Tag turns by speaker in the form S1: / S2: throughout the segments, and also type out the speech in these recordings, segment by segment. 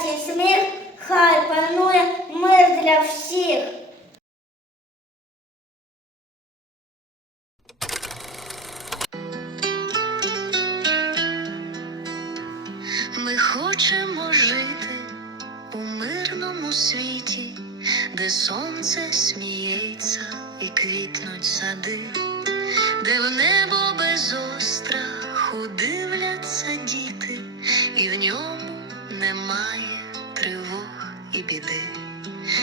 S1: святий сміх, хай панує мир для всіх.
S2: Ми хочемо жити у мирному світі, де сонце сміється і квітнуть сади,
S3: де
S2: в небо без остраху дивляться діти,
S3: і в
S2: ньому немає тривог
S3: і біди,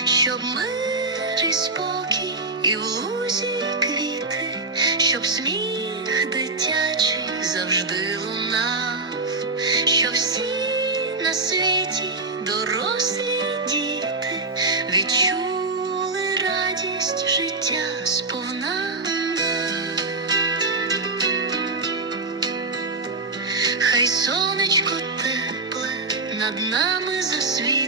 S3: щоб
S2: мир і спокій,
S3: і
S2: в лузі квіти,
S3: щоб
S2: сміх дитячий завжди лунав,
S3: щоб
S2: всі на світі дорослі діти відчули радість життя сповна. Хай сонечко тепле над нами засвітить,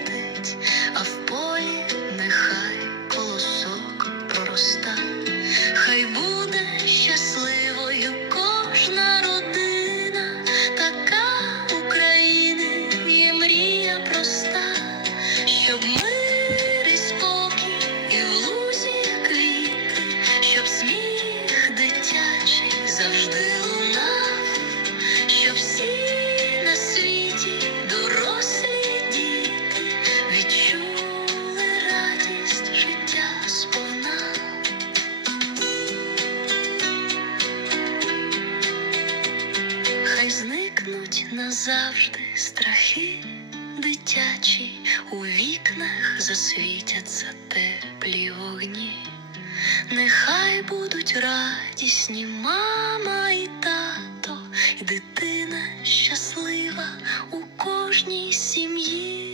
S2: зникнуть назавжди страхи дитячі, у вікнах засвітяться теплі вогні. Нехай будуть радісні мама і тато, і дитина щаслива у кожній сім'ї,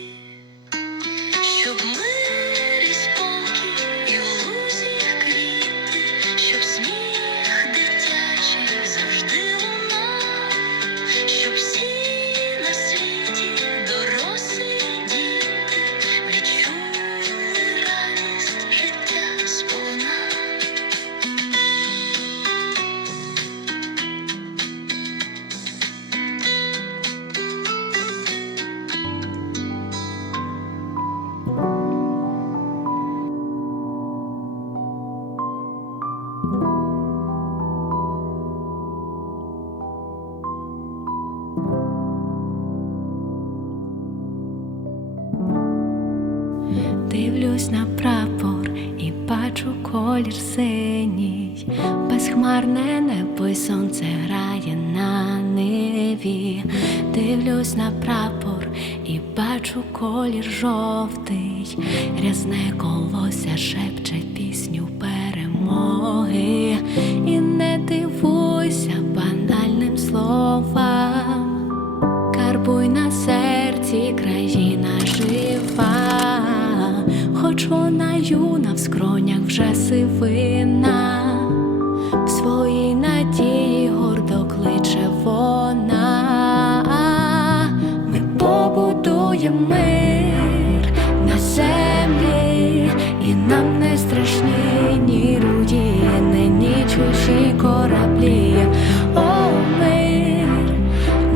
S3: Дивлюсь на прапор і бачу колір синій, безхмарне небо й сонце грає на ниві. Дивлюсь на прапор і бачу колір жовтий, рязне колося шепче пісню перемоги. І юна в скронях вже сивина, в своїй надії гордо кличе вона. Ми побудуємо мир на землі, і нам не страшні ні руїни, ні чужі кораблі. О,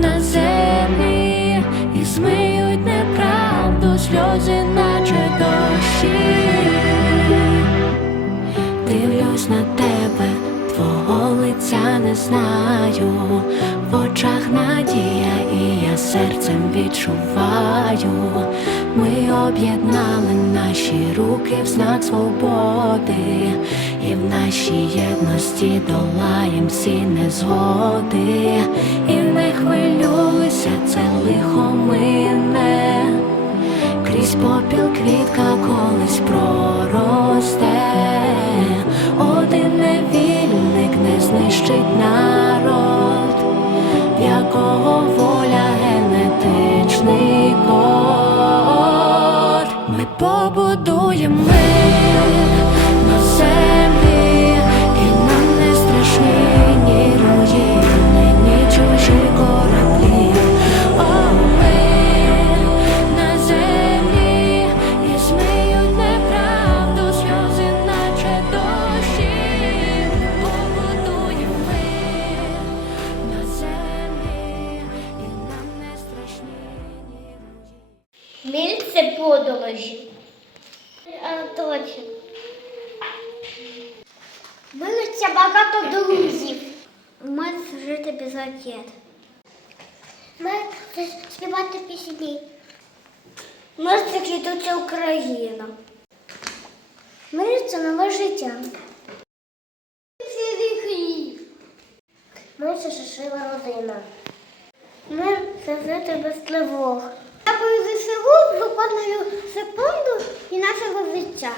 S3: на землі і змиють неправду сльози, наче дощі. Дивлюсь на тебе, твого лиця не знаю, в очах надія, і я серцем відчуваю. Ми об'єднали наші руки в знак свободи, і в нашій єдності долаєм всі незгоди, і не хвилюйся, це лихо мине, крізь попіл квітка колись проросте, код. Ми
S1: руїни. Міль це подорожі. Точно. Милиться багато друзів. Це жити без ракет. Мир співати пісні. Мир це квітуча Україна. Мир це нове життя. Мир це щаслива родина. Мир це жити без тривог. Дякую ЗСУ за кожну секунду і нашого життя.